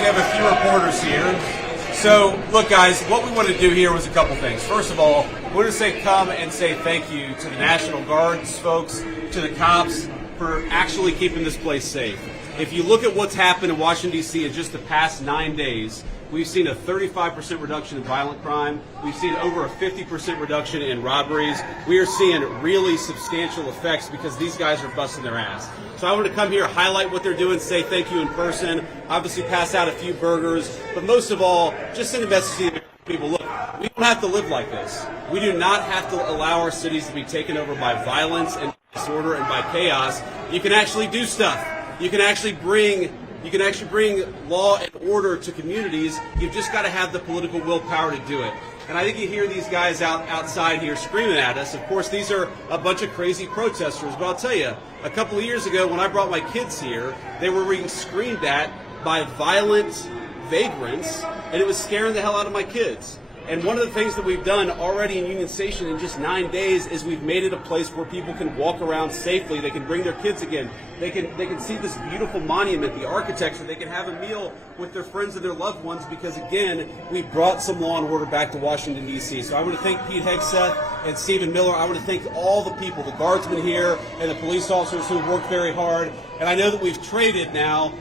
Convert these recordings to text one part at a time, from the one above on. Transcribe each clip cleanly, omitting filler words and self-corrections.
we have a few reporters here. So, look, guys, what we wanted to do here was a couple things. First of all, we wanted to come and say thank you to the National Guard's folks, to the cops, for actually keeping this place safe. If you look at what's happened in Washington, D.C. in just the past 9 days, we've seen a 35% reduction in violent crime. We've seen over a 50% reduction in robberies. We are seeing really substantial effects because these guys are busting their ass. So I want to come here, highlight what they're doing, say thank you in person, obviously pass out a few burgers, but most of all, just send a message to the American people. Look, we don't have to live like this. We do not have to allow our cities to be taken over by violence and disorder and by chaos. You can actually do stuff. You can actually bring law and order to communities. You've just got to have the political willpower to do it. And I think you hear these guys outside here screaming at us. Of course, these are a bunch of crazy protesters. But I'll tell you, a couple of years ago when I brought my kids here, they were being screamed at by violent vagrants, and it was scaring the hell out of my kids. And one of the things that we've done already in Union Station in just 9 days is we've made it a place where people can walk around safely. They can bring their kids again. They can see this beautiful monument, the architecture. They can have a meal with their friends and their loved ones because, again, we brought some law and order back to Washington, D.C. So I want to thank Pete Hegseth and Stephen Miller. I want to thank all the people, the guardsmen here and the police officers who have worked very hard. And I know that we've traded now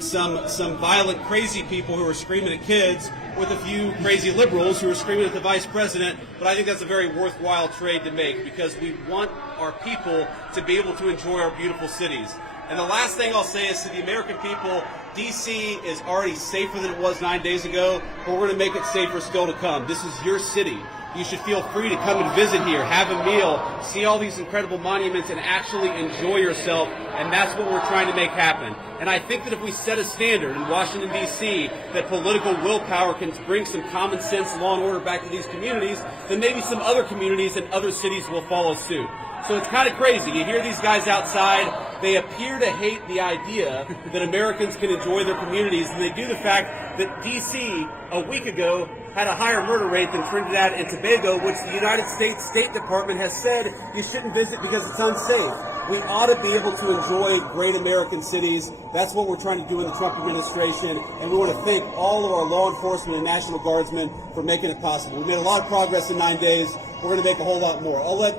some violent, crazy people who are screaming at kids with a few crazy liberals who are screaming at the vice president, but I think that's a very worthwhile trade to make because we want our people to be able to enjoy our beautiful cities. And the last thing I'll say is to the American people, D.C. is already safer than it was 9 days ago, but we're going to make it safer still to come. This is your city. You should feel free to come and visit here, have a meal, see all these incredible monuments, and actually enjoy yourself, and that's what we're trying to make happen. And I think that if we set a standard in Washington, D.C., that political willpower can bring some common sense law and order back to these communities, then maybe some other communities and other cities will follow suit. So it's kind of crazy. You hear these guys outside. They appear to hate the idea that Americans can enjoy their communities, and they do the fact that D.C. a week ago had a higher murder rate than Trinidad and Tobago, which the United States State Department has said you shouldn't visit because it's unsafe. We ought to be able to enjoy great American cities. That's what we're trying to do in the Trump administration, and we want to thank all of our law enforcement and National Guardsmen for making it possible. We made a lot of progress in 9 days. We're going to make a whole lot more. I'll let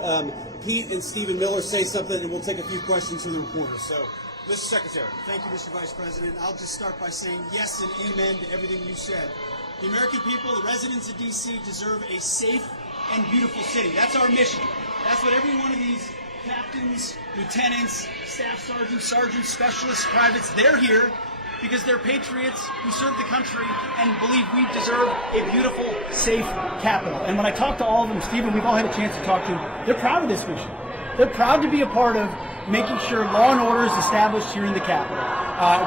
Pete and Stephen Miller say something, and we'll take a few questions from the reporters. So, Mr. Secretary. Thank you, Mr. Vice President. I'll just start by saying yes and amen to everything you said. The American people, the residents of D.C., deserve a safe and beautiful city. That's our mission. That's what every one of these captains, lieutenants, staff sergeants, specialists, privates, they're here because they're patriots who serve the country and believe we deserve a beautiful, safe capital. And when I talk to all of them, Stephen, we've all had a chance to talk to them, they're proud of this mission. They're proud to be a part of making sure law and order is established here in the Capitol.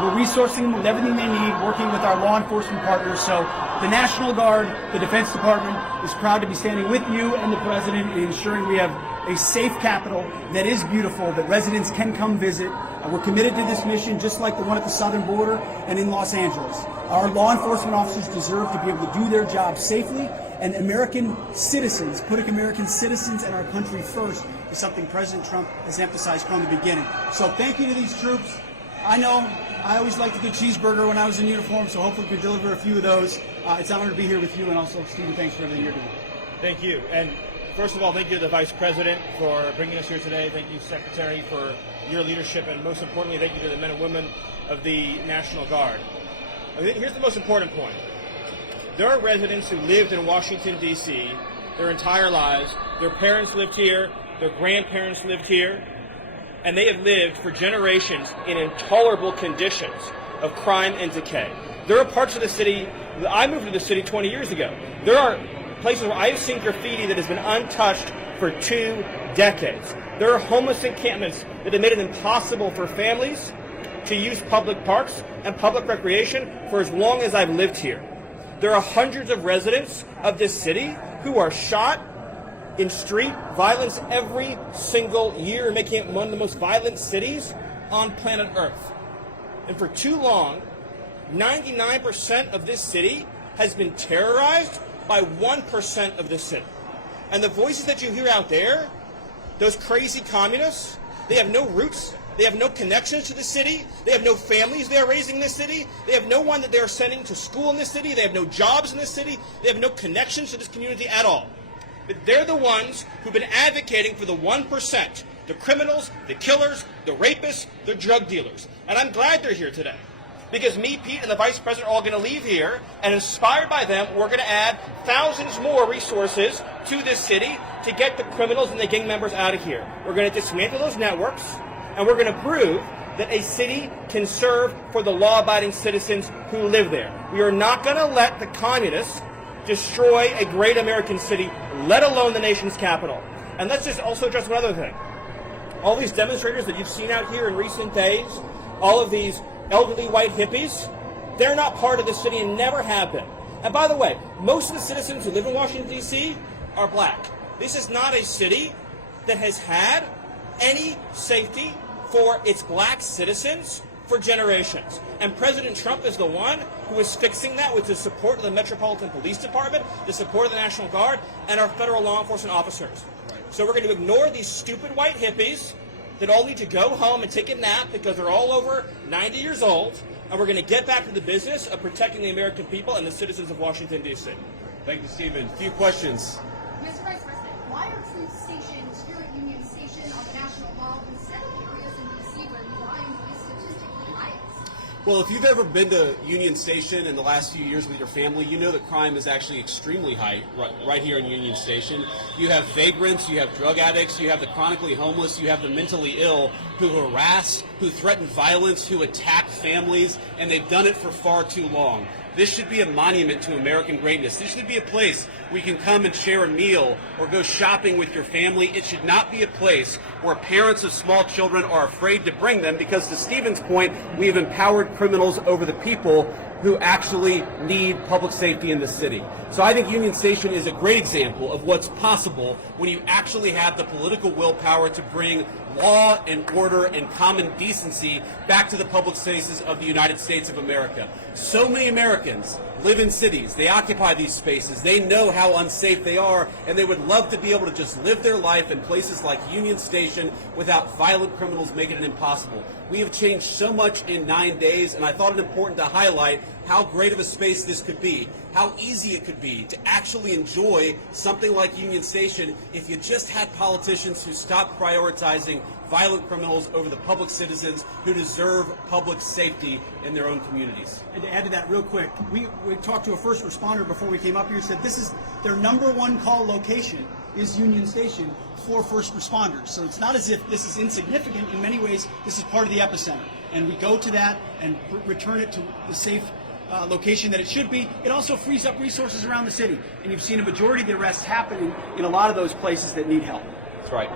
We're resourcing them with everything they need, working with our law enforcement partners. So the National Guard, the Defense Department is proud to be standing with you and the President in ensuring we have a safe Capitol that is beautiful, that residents can come visit. We're committed to this mission just like the one at the southern border and in Los Angeles. Our law enforcement officers deserve to be able to do their job safely, and American citizens, putting American citizens and our country first is something President Trump has emphasized from the beginning. So thank you to these troops. I know I always liked a good cheeseburger when I was in uniform, so hopefully we can deliver a few of those. It's an honor to be here with you, and also, Stephen, thanks for everything you're doing. Thank you. And first of all, thank you to the Vice President for bringing us here today. Thank you, Secretary, for your leadership, and most importantly, thank you to the men and women of the National Guard. Here's the most important point. There are residents who lived in Washington, D.C. their entire lives. Their parents lived here. Their grandparents lived here. And they have lived for generations in intolerable conditions of crime and decay. There are parts of the city, I moved to the city 20 years ago. There are places where I've seen graffiti that has been untouched for 2 decades. There are homeless encampments that have made it impossible for families to use public parks and public recreation for as long as I've lived here. There are hundreds of residents of this city who are shot in street violence every single year, making it one of the most violent cities on planet Earth. And for too long, 99% of this city has been terrorized by 1% of the city. And the voices that you hear out there, those crazy communists, they have no roots They have no connections to the city. They have no families they are raising in this city. They have no one that they are sending to school in this city. They have no jobs in this city. They have no connections to this community at all. But they're the ones who've been advocating for the 1%, the criminals, the killers, the rapists, the drug dealers. And I'm glad they're here today. Because me, Pete, and the Vice President are all going to leave here, and inspired by them, we're going to add thousands more resources to this city to get the criminals and the gang members out of here. We're going to dismantle those networks, and we're going to prove that a city can serve for the law-abiding citizens who live there. We are not going to let the communists destroy a great American city, let alone the nation's capital. And let's just also address one other thing. All these demonstrators that you've seen out here in recent days, all of these elderly white hippies, they're not part of the city and never have been. And by the way, most of the citizens who live in Washington, D.C. are black. This is not a city that has had any safety for its black citizens for generations. And President Trump is the one who is fixing that with the support of the Metropolitan Police Department, the support of the National Guard, and our federal law enforcement officers. So we're going to ignore these stupid white hippies that all need to go home and take a nap because they're all over 90 years old, and we're going to get back to the business of protecting the American people and the citizens of Washington, D.C. Thank you, Stephen. A few questions. Mr. Vice President, why are truth stations here at Union Station on the national mall instead of areas in D.C. where crime is statistically highest? Well, if you've ever been to Union Station in the last few years with your family, you know that crime is actually extremely high right here in Union Station. You have vagrants, you have drug addicts, you have the chronically homeless, you have the mentally ill who harass, who threaten violence, who attack families, and they've done it for far too long. This should be a monument to American greatness. This should be a place where you can come and share a meal or go shopping with your family. It should not be a place where parents of small children are afraid to bring them because, to Stephen's point, we have empowered criminals over the people who actually need public safety in the city. So I think Union Station is a great example of what's possible when you actually have the political willpower to bring law and order and common decency back to the public spaces of the United States of America. So many Americans live in cities. They occupy these spaces. They know how unsafe they are, and they would love to be able to just live their life in places like Union Station without violent criminals making it impossible. We have changed so much in 9 days, and I thought it important to highlight how great of a space this could be, how easy it could be to actually enjoy something like Union Station if you just had politicians who stopped prioritizing violent criminals over the public citizens who deserve public safety in their own communities. And to add to that real quick, we talked to a first responder before we came up here, said this is their number one call location is Union Station for first responders. So it's not as if this is insignificant. In many ways, this is part of the epicenter. And we go to that and return it to the safe location that it should be. It also frees up resources around the city. And you've seen a majority of the arrests happening in a lot of those places that need help. That's right.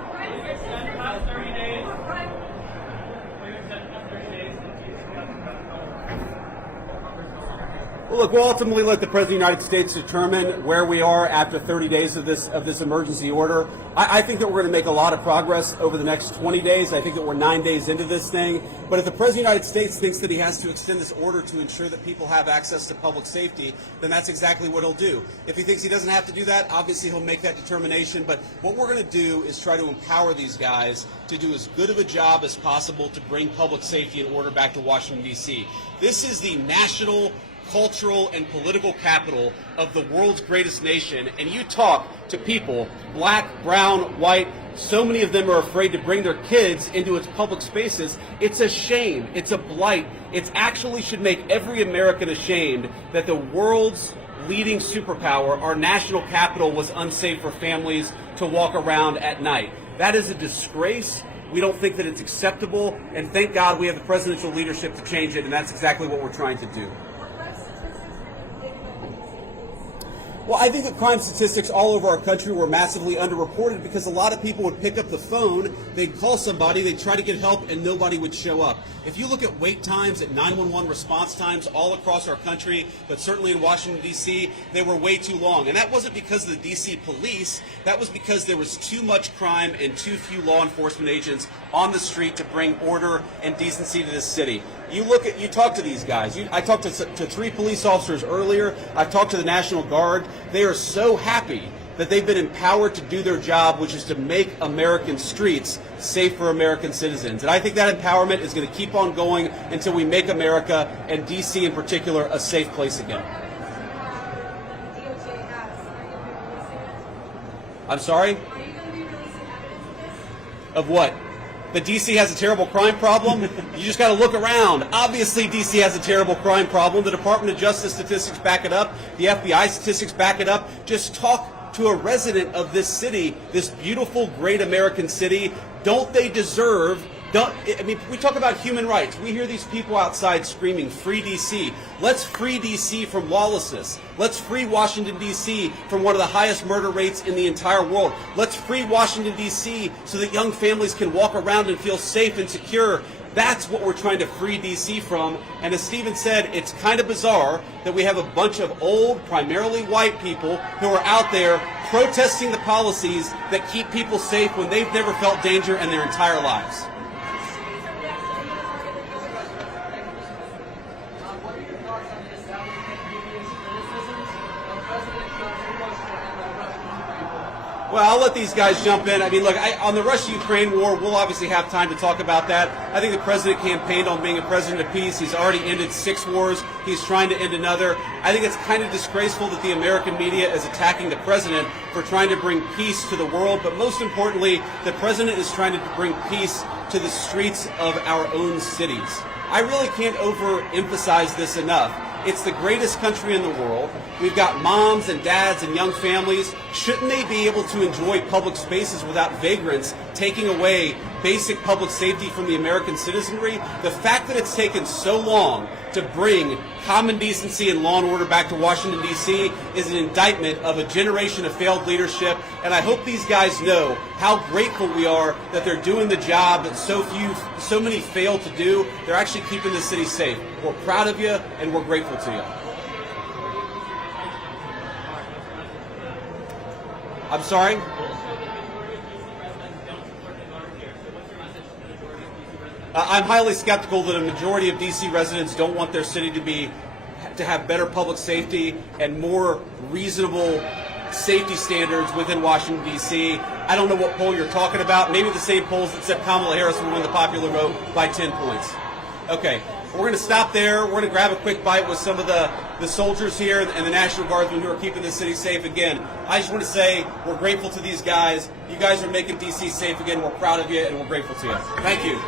Well, look, we'll ultimately let the President of the United States determine where we are after 30 days of this emergency order. I think that we're going to make a lot of progress over the next 20 days. I think that we're 9 days into this thing. But if the President of the United States thinks that he has to extend this order to ensure that people have access to public safety, then that's exactly what he'll do. If he thinks he doesn't have to do that, obviously he'll make that determination. But what we're going to do is try to empower these guys to do as good of a job as possible to bring public safety and order back to Washington, D.C. This is the national, cultural, and political capital of the world's greatest nation, and you talk to people, black, brown, white, so many of them are afraid to bring their kids into its public spaces. It's a shame. It's a blight. It actually should make every American ashamed that the world's leading superpower, our national capital, was unsafe for families to walk around at night. That is a disgrace. We don't think that it's acceptable, and thank God we have the presidential leadership to change it, and that's exactly what we're trying to do. Well, I think that crime statistics all over our country were massively underreported because a lot of people would pick up the phone, they'd call somebody, they'd try to get help, and nobody would show up. If you look at wait times, at 911 response times all across our country, but certainly in Washington, D.C., they were way too long. And that wasn't because of the D.C. police. That was because there was too much crime and too few law enforcement agents on the street to bring order and decency to this city. You talk to these guys. I talked to 3 police officers earlier. I've talked to the National Guard. They are so happy that they've been empowered to do their job, which is to make American streets safe for American citizens. And I think that empowerment is going to keep on going until we make America, and D.C. in particular, a safe place again. I'm sorry? Of what? That D.C. has a terrible crime problem? You just got to look around. Obviously, D.C. has a terrible crime problem. The Department of Justice statistics back it up. The FBI statistics back it up. Just talk to a resident of this city, this beautiful, great American city. Don't they deserve... we talk about human rights. We hear these people outside screaming, "Free D.C." Let's free D.C. from lawlessness. Let's free Washington, D.C. from one of the highest murder rates in the entire world. Let's free Washington, D.C. so that young families can walk around and feel safe and secure. That's what we're trying to free D.C. from. And as Stephen said, it's kind of bizarre that we have a bunch of old, primarily white people who are out there protesting the policies that keep people safe when they've never felt danger in their entire lives. Well, I'll let these guys jump in. I mean, look, on the Russia-Ukraine war, we'll obviously have time to talk about that. I think the president campaigned on being a president of peace. He's already ended 6 wars. He's trying to end another. I think it's kind of disgraceful that the American media is attacking the president for trying to bring peace to the world. But most importantly, the president is trying to bring peace to the streets of our own cities. I really can't overemphasize this enough. It's the greatest country in the world. We've got moms and dads and young families. Shouldn't they be able to enjoy public spaces without vagrants taking away basic public safety from the American citizenry? The fact that it's taken so long to bring common decency and law and order back to Washington, D.C. is an indictment of a generation of failed leadership. And I hope these guys know how grateful we are that they're doing the job that so many fail to do. They're actually keeping the city safe. We're proud of you, and we're grateful to you. I'm sorry? I'm highly skeptical that a majority of D.C. residents don't want their city to have better public safety and more reasonable safety standards within Washington, D.C. I don't know what poll you're talking about. Maybe the same polls that said Kamala Harris would win the popular vote by 10 points. Okay, we're going to stop there. We're going to grab a quick bite with some of the soldiers here and the National Guardsmen who are keeping the city safe again. I just want to say we're grateful to these guys. You guys are making D.C. safe again. We're proud of you, and we're grateful to you. Thank you.